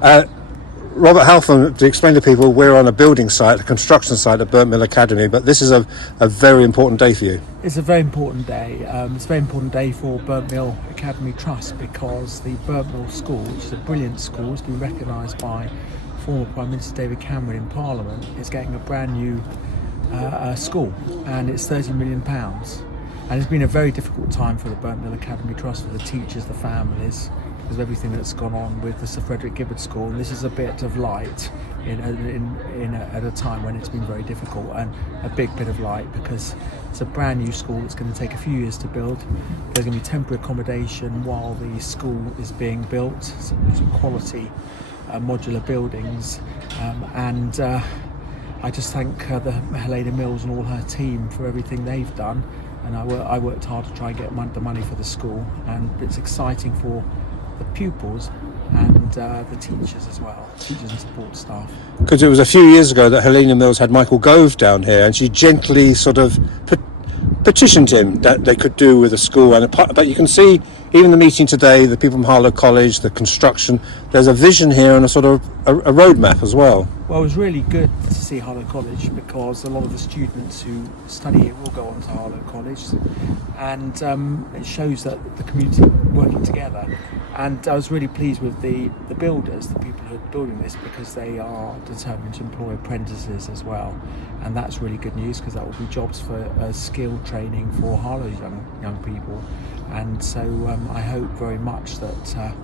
Robert Halfon, to explain to people, we're on a building site, a construction site at Burnt Mill Academy, but this is a very important day for you. It's a very important day. It's a very important day for Burnt Mill Academy Trust because the Burnt Mill School, which is a brilliant school, has been recognised by former Prime Minister David Cameron in Parliament, is getting a brand new school, and it's £30 million. And it's been a very difficult time for the Burnt Mill Academy Trust, for the teachers, the families, because of everything that's gone on with the Sir Frederick Gibbard School. And this is a bit of light at a time when it's been very difficult, and a big bit of light because it's a brand new school that's going to take a few years to build. There's going to be temporary accommodation while the school is being built, some quality modular buildings, and I just thank the Helena Mills and all her team for everything they've done. And I worked hard to try and get the money for the school, and it's exciting for the pupils and the teachers as well, teachers and support staff. Because it was a few years ago that Helena Mills had Michael Gove down here, and she gently sort of petitioned him that they could do with the school. But you can see, even the meeting today, the people from Harlow College, the construction, there's a vision here and a sort of a roadmap as well. Well, it was really good to see Harlow College because a lot of the students who study here will go on to Harlow College, and it shows that the community working together. And I was really pleased with the builders, the people who are building this, because they are determined to employ apprentices as well, and that's really good news because that will be jobs for skill training for Harlow's young people. And so I hope very much that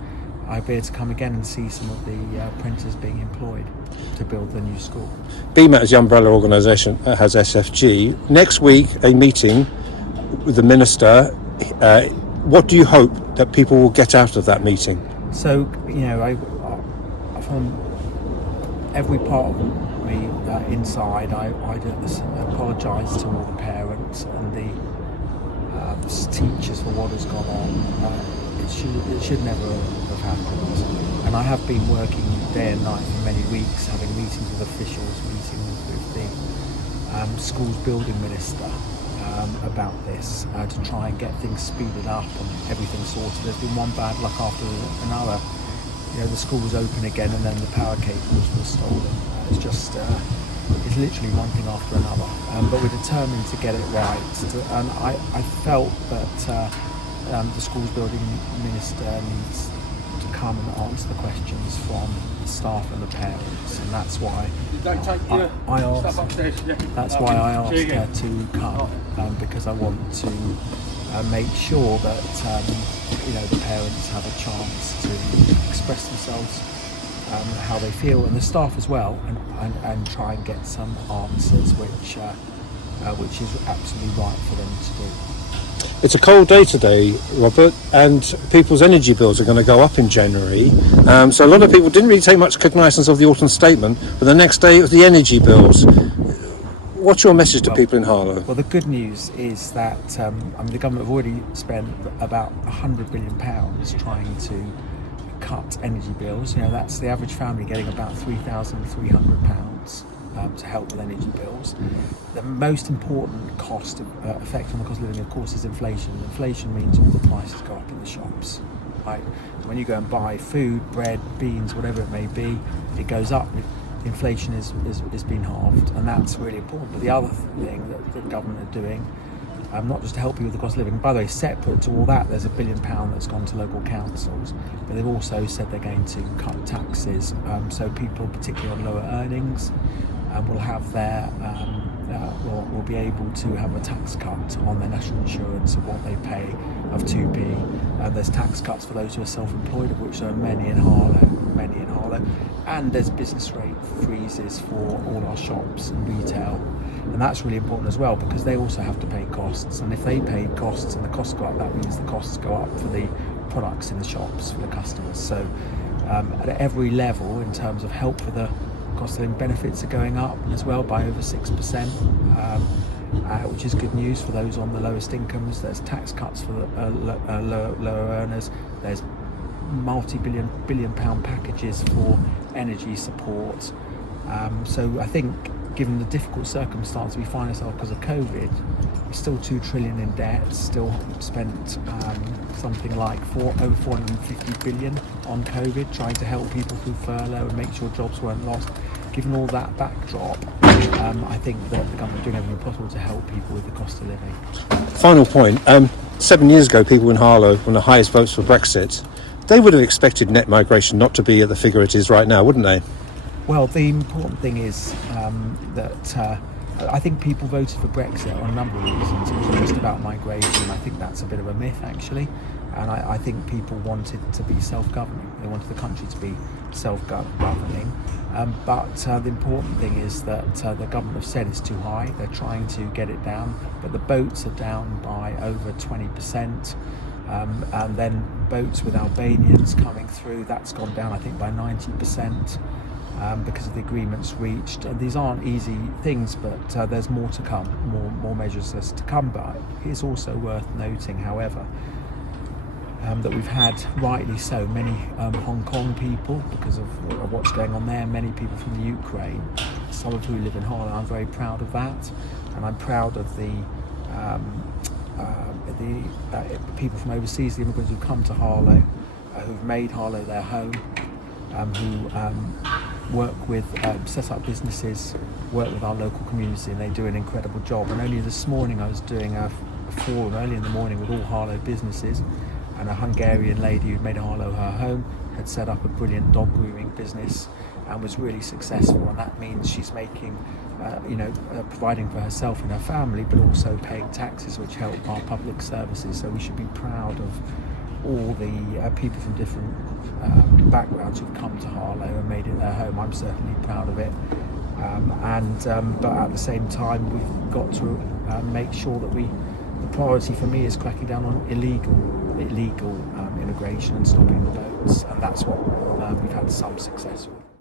I'll be able to come again and see some of the apprentices being employed to build the new school. BMAT is the umbrella organisation that has SFG. Next week, a meeting with the Minister. What do you hope that people will get out of that meeting? So, from every part of me inside, I apologise to all the parents and the teachers for what has gone on. It should never have happened. And I have been working day and night for many weeks, having meetings with officials, meetings with the school's building minister about this, to try and get things speeded up and everything sorted. There's been one bad luck after another. The school was open again and then the power cables were stolen. It's literally one thing after another. But we're determined to get it right. And I felt that the school's building minister needs to come and answer the questions from the staff and the parents, and that's why I asked her to come, because I want to make sure that the parents have a chance to express themselves, how they feel, and the staff as well, and try and get some answers which is absolutely right for them to do. It's a cold day today, Robert, and people's energy bills are going to go up in January. So a lot of people didn't really take much cognizance of the autumn statement, but the next day it was the energy bills. What's your message to people in Harlow? Well, the good news is that the government have already spent about £100 billion trying to cut energy bills. That's the average family getting about £3,300 to help with energy bills. The most important cost effect on the cost of living, of course, is inflation. Inflation means all the prices go up in the shops. Right? When you go and buy food, bread, beans, whatever it may be, it goes up. Inflation is been halved, and that's really important. But the other thing that the government are doing, not just to help you with the cost of living, by the way, separate to all that, there's £1 billion that's gone to local councils, but they've also said they're going to cut taxes, so people, particularly on lower earnings, will have their will be able to have a tax cut on their national insurance of what they pay of 2p. There's tax cuts for those who are self-employed, of which there are many in Harlow, and there's business rate freezes for all our shops and retail, and that's really important as well because they also have to pay costs, and if they pay costs and the costs go up, that means the costs go up for the products in the shops for the customers. So at every level, in terms of help for the cost of living, benefits are going up as well by over 6%, which is good news for those on the lowest incomes. There's tax cuts for the lower earners. There's multi-billion pound packages for energy support. So I think, given the difficult circumstance we find ourselves because of COVID, we're still 2 trillion in debt, still spent something like over 450 billion on COVID, trying to help people through furlough and make sure jobs weren't lost. Given all that backdrop, I think that the government are doing everything possible to help people with the cost of living. Final point. 7 years ago, people in Harlow, when the highest votes for Brexit, they would have expected net migration not to be at the figure it is right now, wouldn't they? Well, the important thing is that I think people voted for Brexit on a number of reasons. It wasn't just about migration. I think that's a bit of a myth, actually. And I think people wanted to be self-governing. They wanted the country to be self-governing. But the important thing is that the government have said it's too high. They're trying to get it down. But the boats are down by over 20%. And then boats with Albanians coming through, that's gone down, I think, by 90%. Because of the agreements reached. And these aren't easy things, but there's more to come, more measures to come. But it's also worth noting, however, that we've had, rightly so, many Hong Kong people, because of what's going on there, many people from the Ukraine, some of who live in Harlow. I'm very proud of that, and I'm proud of the people from overseas, the immigrants who've come to Harlow, who've made Harlow their home, who work with, set up businesses, work with our local community, and they do an incredible job. And only this morning I was doing a forum early in the morning with all Harlow businesses, and a Hungarian lady who'd made Harlow her home had set up a brilliant dog grooming business and was really successful. And that means she's making, providing for herself and her family, but also paying taxes, which help our public services. So we should be proud of all the people from different backgrounds who've come to Harlow and made it their home. I'm certainly proud of it. But at the same time, we've got to make sure that the priority for me is cracking down on illegal immigration and stopping the boats, and that's what we've had some success with.